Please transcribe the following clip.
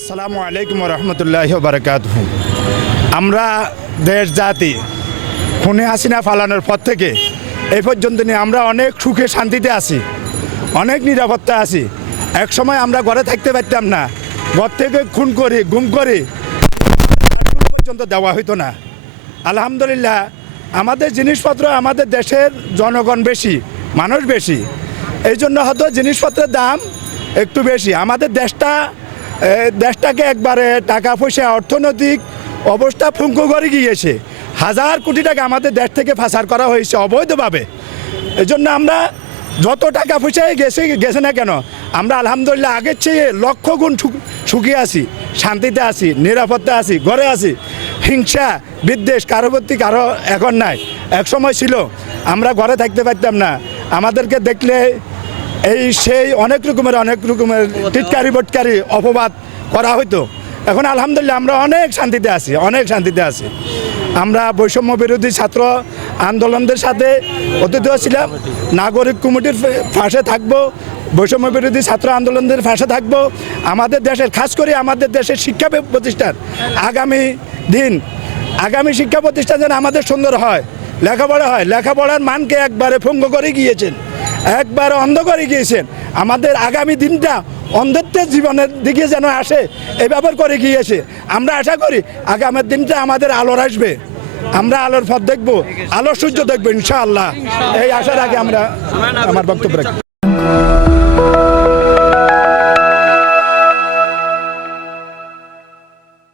আসসালামু আলাইকুম রহমতুল্লাহ বারকাত আমরা দেশ, জাতি, খুনে হাসিনা ফালানোর পর থেকে এই পর্যন্ত নিয়ে আমরা অনেক সুখে শান্তিতে আছি, অনেক নিরাপত্তা আছি। এক সময় আমরা ঘরে থাকতে পারতাম না, ঘর থেকে খুন করি, গুম করি পর্যন্ত দেওয়া হইতো না। আলহামদুলিল্লাহ, আমাদের জিনিসপত্র আমাদের দেশের জনগণ বেশি, মানুষ বেশি। এই জন্য হয়তো জিনিসপত্রের দাম একটু বেশি। আমাদের দেশটা দেশটাকে একবারে টাকা পয়সা, অর্থনৈতিক অবস্থা ফুঙ্কু করে গিয়েছে। হাজার কোটি টাকা আমাদের দেশ থেকে ফাঁসার করা হয়েছে অবৈধভাবে। এই জন্য আমরা যত টাকা পয়সায় গেছে গেছে না কেন, আমরা আলহামদুলিল্লাহ আগের চেয়ে লক্ষ গুণ সুখ- আছি, শান্তিতে আছি নিরাপত্তা আছি, ঘরে আছি। হিংসা, বিদ্বেষ কারও কারও এখন নাই। এক সময় ছিল, আমরা ঘরে থাকতে পারতাম না। আমাদেরকে দেখলে এই সেই অনেক রকমের অনেক রকমের টিটকারি বটকারি অপবাদ করা হতো এখন আলহামদুলিল্লাহ আমরা অনেক শান্তিতে আছি, অনেক শান্তিতে আছি। আমরা বৈষম্য বিরোধী ছাত্র আন্দোলনদের সাথে অতীত ছিলাম নাগরিক কমিটির পাশে থাকব, বৈষম্য বিরোধী ছাত্র আন্দোলনদের পাশে থাকব। আমাদের দেশের, খাস করে আমাদের দেশের শিক্ষা প্রতিষ্ঠান আগামী দিন, আগামী শিক্ষা প্রতিষ্ঠান যেন আমাদের সুন্দর হয়, লেখাপড়া হয়। লেখাপড়ার মানকে একবারে ভঙ্গ করে গিয়েছেন। একবার অন্ধ করে গিয়েছেন। আমাদের আগামী দিনটা অন্ধত্বের জীবনের দিকে যেন আসে এভাবে করে গিয়েছে। আমরা আশা করি আগামীর দিনটা আমাদের আলোর আসবে। আমরা আলোর পথ দেখব, আলোর সূর্য দেখব ইনশাআল্লাহ। এই আশার আগে আমরা আমার বক্তব্য রাখি।